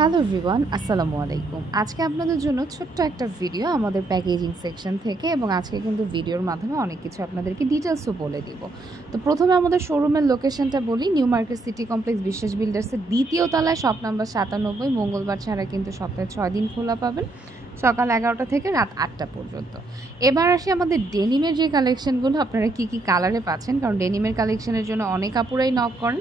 Hello everyone, আসসালামু আলাইকুম। আজকে আপনাদের জন্য ছোট্ট একটা ভিডিও আমাদের প্যাকেজিং সেকশন থেকে, এবং আজকে কিন্তু ভিডিওর মাধ্যমে অনেক কিছু আপনাদেরকে ডিটেলসও বলে দিব। তো প্রথমে আমাদের শোরুমের লোকেশনটা বলি। নিউ মার্কেট সিটি কমপ্লেক্স বিশ্বাস বিল্ডার্সের দ্বিতীয় তলায়, শপ নাম্বার 97। মঙ্গলবার ছাড়া কিন্তু সপ্তাহে 6 দিন খোলা পাবেন, সকাল 11টা থেকে রাত 8টা পর্যন্ত। এবার আসি আমাদের ডেনিমের যে কালেকশনগুলো, আপনারা কি কি কালারে পাচ্ছেন, কারণ ডেনিমের কালেকশনের জন্য অনেক আপুরাই নক করেন।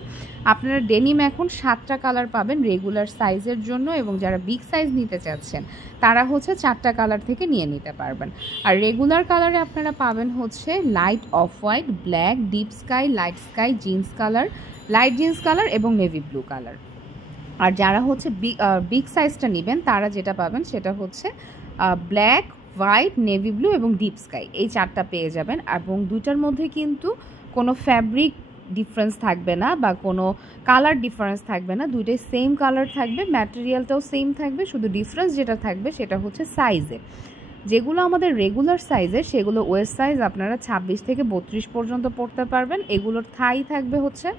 আপনারা ডেনিম এখন 7টা কালার পাবেন রেগুলার সাইজের জন্য, এবং যারা বিগ সাইজ নিতে চাচ্ছেন তারা হচ্ছে 4টা কালার থেকে নিয়ে নিতে পারবেন। আর রেগুলার কালারে আপনারা পাবেন হচ্ছে light off white, black, deep sky, light sky, jeans colour, light jeans colour এবং নেভি ব্লু কালার। আর যারা হচ্ছে বিগ সাইজটা নেবেন তারা যেটা পাবেন সেটা হচ্ছে ব্ল্যাক, হোয়াইট, নেভি ব্লু এবং ডিপ স্কাই, এই 4টা পেয়ে যাবেন। এবং দুইটার মধ্যে কিন্তু কোনো ফ্যাব্রিক ডিফারেন্স থাকবে না বা কোনো কালার ডিফারেন্স থাকবে না, দুইটাই সেম কালার থাকবে, ম্যাটেরিয়ালটাও সেম থাকবে। শুধু ডিফারেন্স যেটা থাকবে সেটা হচ্ছে সাইজে। যেগুলো আমাদের রেগুলার সাইজের সেগুলো ওয়েস্ট সাইজ আপনারা 26 থেকে 32 পর্যন্ত পড়তে পারবেন। এগুলোর থাই থাকবে হচ্ছে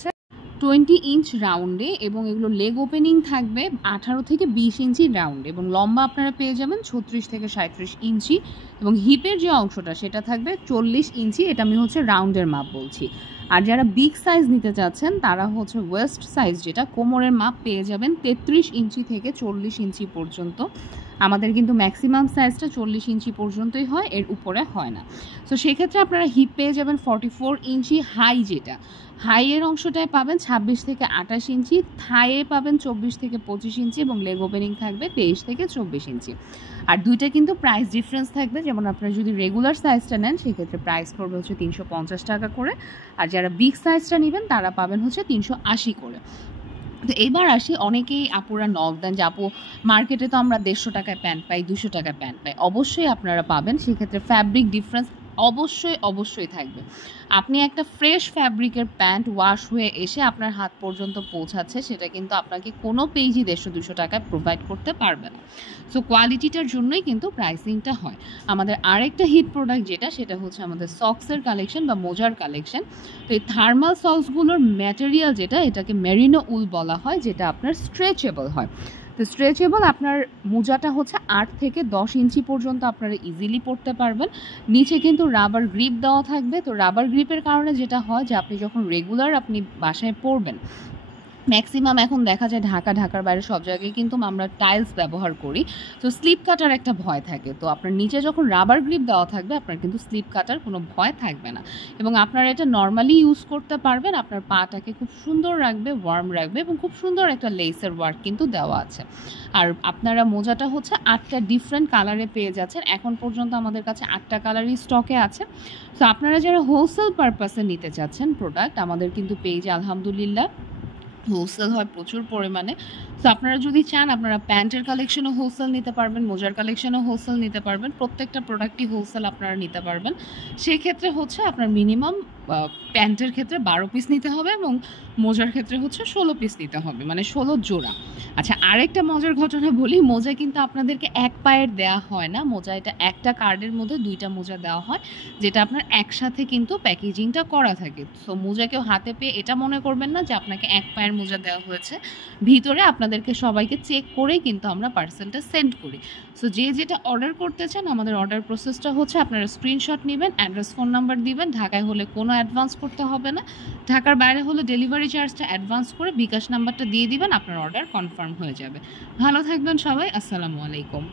20 ইঞ্চ রাউন্ডে, এবং এগুলো লেগ ওপেনিং থাকবে 18 থেকে 20 ইঞ্চি রাউন্ড, এবং লম্বা আপনারা পেয়ে যাবেন 36 থেকে 37 ইঞ্চি, এবং হিপের যে অংশটা সেটা থাকবে 40 ইঞ্চি। এটা আমি হচ্ছে রাউন্ডের মাপ বলছি। আর যারা বিগ সাইজ নিতে চাচ্ছেন তারা হচ্ছে ওয়েস্ট সাইজ, যেটা কোমরের মাপ, পেয়ে যাবেন 33 ইঞ্চি থেকে 40 ইঞ্চি পর্যন্ত। আমাদের কিন্তু ম্যাক্সিমাম সাইজটা 40 ইঞ্চি পর্যন্তই হয়, এর উপরে হয় না। তো সেক্ষেত্রে আপনারা হিপ পেয়ে যাবেন 44 ইঞ্চি, হাই যেটা হাইয়ের অংশটায় পাবেন 26 থেকে 28 ইঞ্চি, থাইয়ে পাবেন 24 থেকে 25 ইঞ্চি, এবং লেগ ওপেনিং থাকবে 23 থেকে 24 ইঞ্চি। আর দুইটা কিন্তু প্রাইস ডিফারেন্স থাকবে। যেমন আপনারা যদি রেগুলার সাইজটা নেন সেক্ষেত্রে প্রাইস পড়বে হচ্ছে 350 টাকা করে, আর যারা বিগ সাইজটা নেবেন তারা পাবেন হচ্ছে 380 করে। তো এবার আসি, অনেকেই আপুরা নক দেন যে আপু মার্কেটে তো আমরা 150 টাকায় প্যান্ট পাই, 200 টাকায় প্যান্ট পাই। অবশ্যই আপনারা পাবেন, সেক্ষেত্রে ফ্যাব্রিক ডিফারেন্স অবশ্যই থাকবে। আপনি একটা ফ্রেশ ফ্যাব্রিকের প্যান্ট ওয়াশ হয়ে এসে আপনার হাত পর্যন্ত পৌঁছাচ্ছে, সেটা কিন্তু আপনাকে কোনো পেজই 150-200 টাকায় প্রোভাইড করতে পারবে না। সো কোয়ালিটিটার জন্যই কিন্তু প্রাইসিংটা হয়। আমাদের আরেকটা হিট প্রোডাক্ট সেটা হচ্ছে আমাদের সক্সের কালেকশন বা মোজার কালেকশন। তো এই থার্মাল সক্সগুলোর ম্যাটেরিয়াল এটাকে মেরিনো উল বলা হয়, যেটা আপনার স্ট্রেচেবল হয়। তো স্ট্রেচেবল আপনার মোজাটা হচ্ছে 8 থেকে 10 ইঞ্চি পর্যন্ত আপনারা ইজিলি পরতে পারবেন। নিচে কিন্তু রাবার গ্রিপ দেওয়া থাকবে। তো রাবার গ্রিপের কারণে যেটা হয় যে আপনি যখন রেগুলার আপনি বাসায় পরবেন, ম্যাক্সিমাম এখন দেখা যায় ঢাকার বাইরে সব জায়গায় কিন্তু আমরা টাইলস ব্যবহার করি, তো স্লিপ কাটার একটা ভয় থাকে। তো আপনার নিচে যখন রাবার গ্রিপ দেওয়া থাকবে আপনার কিন্তু স্লিপ কাটার কোনো ভয় থাকবে না, এবং আপনারা এটা নর্মালি ইউজ করতে পারবেন। আপনার পাটাকে খুব সুন্দর রাখবে, ওয়ার্ম রাখবে, এবং খুব সুন্দর একটা লেসের ওয়ার্ক কিন্তু দেওয়া আছে। আর আপনারা মোজাটা হচ্ছে 8টা ডিফারেন্ট কালারে পেয়ে যাচ্ছেন। এখন পর্যন্ত আমাদের কাছে 8টা কালারই স্টকে আছে। তো আপনারা যারা হোলসেল পারপাসে নিতে চাচ্ছেন প্রোডাক্ট, আমাদের কিন্তু পেজে আলহামদুলিল্লাহ হোলসেল হয় প্রচুর পরিমাণে। তো আপনারা যদি চান আপনারা প্যান্টের কালেকশনও হোলসেল নিতে পারবেন, মোজার কালেকশনও হোলসেল নিতে পারবেন, প্রত্যেকটা প্রোডাক্টই হোলসেল আপনারা নিতে পারবেন। সেক্ষেত্রে হচ্ছে আপনার মিনিমাম প্যান্টের ক্ষেত্রে 12 পিস নিতে হবে, এবং মোজার ক্ষেত্রে হচ্ছে 16 পিস নিতে হবে, মানে 16 জোড়া। আচ্ছা, আরেকটা মজার ঘটনা বলি, মোজা কিন্তু আপনাদেরকে এক পায়ের দেওয়া হয় না। মোজা এটা একটা কার্ডের মধ্যে 2টা মোজা দেওয়া হয়, যেটা আপনার একসাথে কিন্তু প্যাকেজিংটা করা থাকে। সো মোজা কেউ হাতে পেয়ে এটা মনে করবেন না যে আপনাকে এক পায়ের মোজা দেওয়া হয়েছে। ভিতরে আপনাদেরকে সবাইকে চেক করে কিন্তু আমরা পার্সেলটা সেন্ড করি। সো যে যেটা অর্ডার করতে চান, আমাদের অর্ডার প্রসেসটা হচ্ছে আপনারা স্ক্রিনশট নেবেন, অ্যাড্রেস, ফোন নাম্বার দিবেন। ঢাকায় হলে কোনো অ্যাডভান্স করতে হবে না, ঢাকার বাইরে হলে ডেলিভারি চার্জটা অ্যাডভান্স করে বিকাশ নাম্বারটা দিয়ে দিবেন, আপনার অর্ডার কনফার্ম হয়ে যাবে। ভালো থাকবেন সবাই, আসসালামু আলাইকুম।